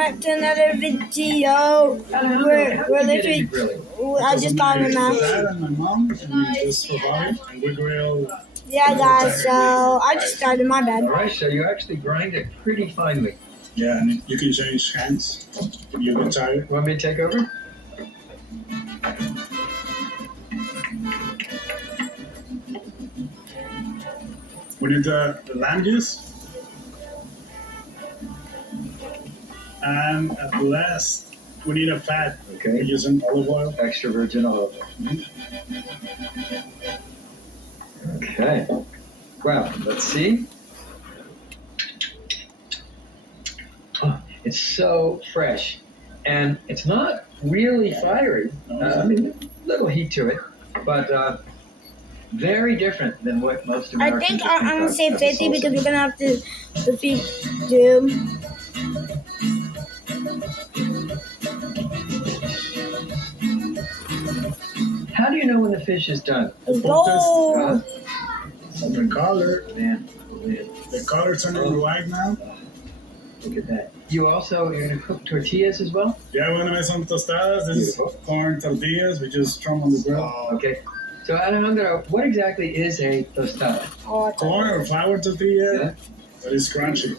back to another video. We're literally, I just got him now. Dad and my mom, and just for Bobby, and we grill. Yeah, guys, so I just started my bed. All right, so you actually grind it pretty finely. Yeah, and you can change hands if you get tired. Want me to take over? We need the lamb juice. And at last, we need a fat. Okay. We're using olive oil. Extra virgin olive oil. Okay. Well, let's see. Oh, it's so fresh. And it's not really fiery. I mean, a little heat to it. But very different than what most I Americans think I'm going to say 50 salsa. because we're going to have to defeat Doom. How do you know when the fish is done? Gold! The color. Man. The color's turning white now. Look at that. You're going to cook tortillas as well? Yeah, we're gonna make some tostadas. This is Beautiful. corn tortillas. We just throw them on the grill. Okay. So Alejandro, what exactly is a tostada? Oh, Corn or flour tortilla, Yeah. but it's crunchy.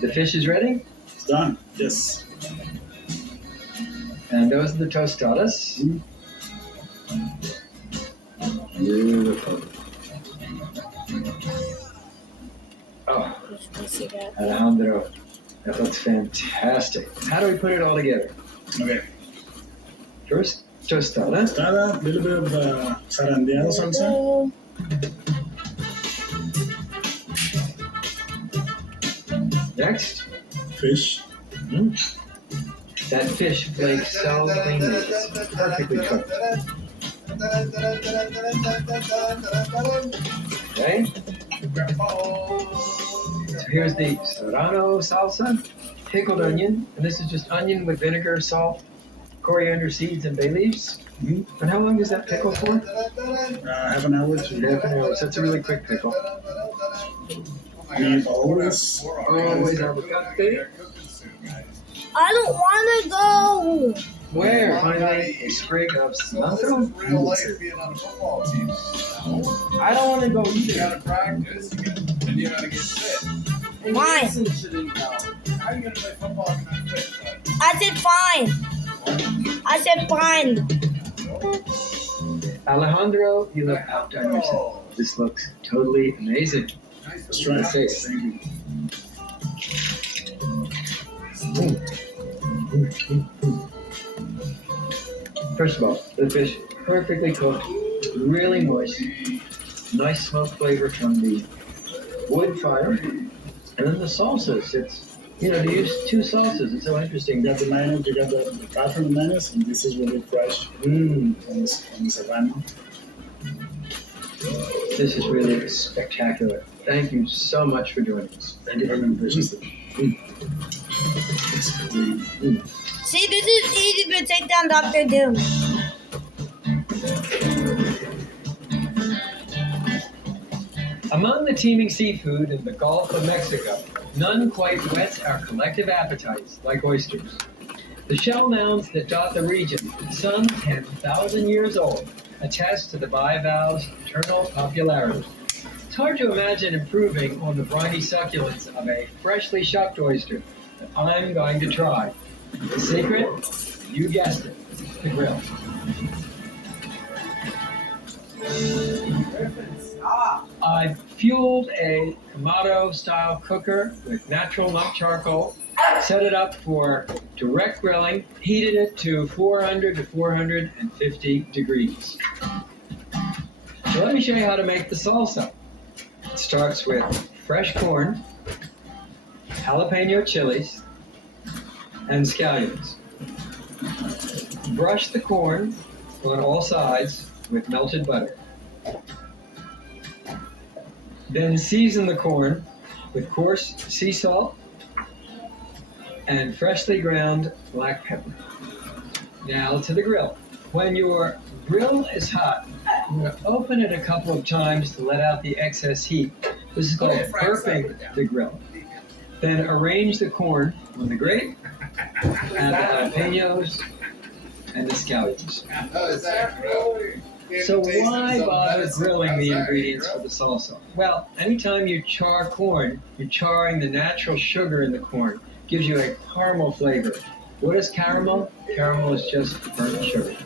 The fish is ready? It's done. Yes. And those are the tostadas. Beautiful. Oh, Alejandro, that looks fantastic. How do we put it all together? Okay. First, tostada. Tostada, a little bit of zarandeado salsa. Next, Fish. that fish flakes so cleanly. It's perfectly cooked. Okay. So here's the serrano salsa, pickled onion, and this is just onion with vinegar, salt, coriander seeds, and bay leaves. And how long does that pickle for? Half an hour to Half an hour. So it's a really quick pickle. We always avocado. I don't want to go. Where? Finally, a sprig of cilantro. Real life being on a football team. I don't want to go You either. gotta practice, and you gotta get fit. Fine. How are you gonna play football if you're not fit? I said fine. I said fine. Alejandro, you look outdone yourself. This looks totally amazing. Let's try Let's it. see. Thank you. First of all, the fish perfectly cooked, really moist, nice smoke flavor from the wood fire, and then the salsas. It's, to use two salsas, it's so interesting. You got the mayonnaise, you got the bathroom mayonnaise, and this is really fresh Mmm, from the serrano. this is really spectacular. Thank you so much for doing this. Thank you for being patient. See, this is easy to take down Dr. Doom. Among the teeming seafood in the Gulf of Mexico, none quite whets our collective appetites like oysters. The shell mounds that dot the region, some 10,000 years old, attest to the bivalve's eternal popularity. It's hard to imagine improving on the briny succulence of a freshly shucked oyster that I'm going to try. The secret? You guessed it, the grill. I've fueled a Kamado-style cooker with natural lump charcoal, set it up for direct grilling, heated it to 400 to 450 degrees. So let me show you how to make the salsa. It starts with fresh corn, jalapeno chilies, and scallions. Brush the corn on all sides with melted butter. Then season the corn with coarse sea salt and freshly ground black pepper. Now to the grill. When your grill is hot, I'm going to open it a couple of times to let out the excess heat. This is called burping the grill. Then arrange the corn on the grate, add the jalapenos and the scallions. So why bother grilling the ingredients for the salsa? Well, anytime you char corn, you're charring the natural sugar in the corn. Gives you a caramel flavor. What is caramel? Caramel is just burnt sugar.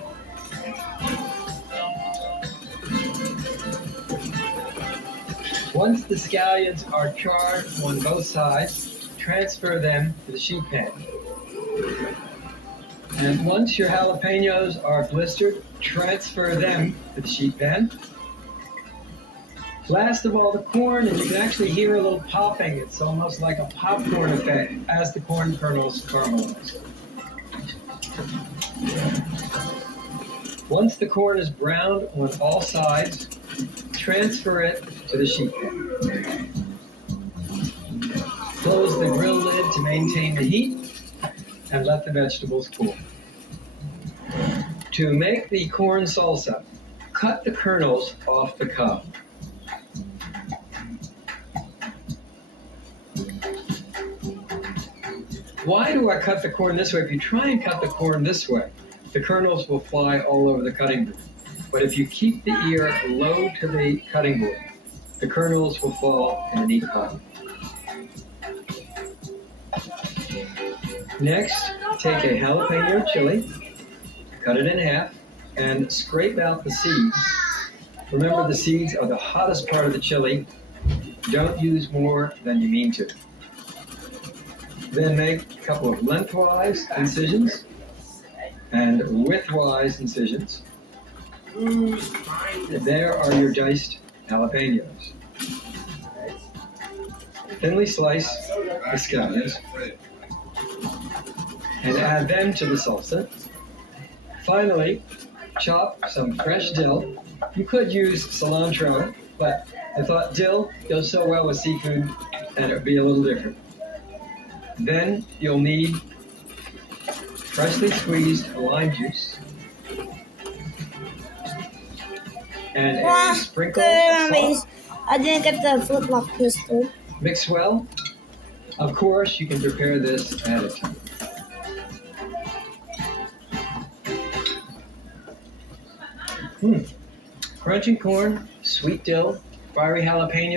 Once the scallions are charred on both sides, transfer them to the sheet pan. And once your jalapenos are blistered, transfer them to the sheet pan. Last of all, the corn, and you can actually hear a little popping. It's almost like a popcorn effect as the corn kernels caramelize. Once the corn is browned on all sides, transfer it to the sheet pan. Close the grill lid to maintain the heat and let the vegetables cool. To make the corn salsa, cut the kernels off the cob. Why do I cut the corn this way? If you try and cut the corn this way, the kernels will fly all over the cutting board. But if you keep the ear low to the cutting board, the kernels will fall in a neat pile. Next, take a jalapeno chili, cut it in half, and scrape out the seeds. Remember, the seeds are the hottest part of the chili. Don't use more than you mean to. Then make a couple of lengthwise incisions and widthwise incisions. There are your diced jalapenos. Thinly slice the scallions and add them to the salsa. Finally, chop some fresh dill. You could use cilantro, but I thought dill goes so well with seafood and it would be a little different. Then you'll need freshly squeezed lime juice and a sprinkle of salt. I didn't get the flip-flop pistol. Mix well. Of course, you can prepare this ahead of time. Crunching corn, sweet dill, fiery jalapeno.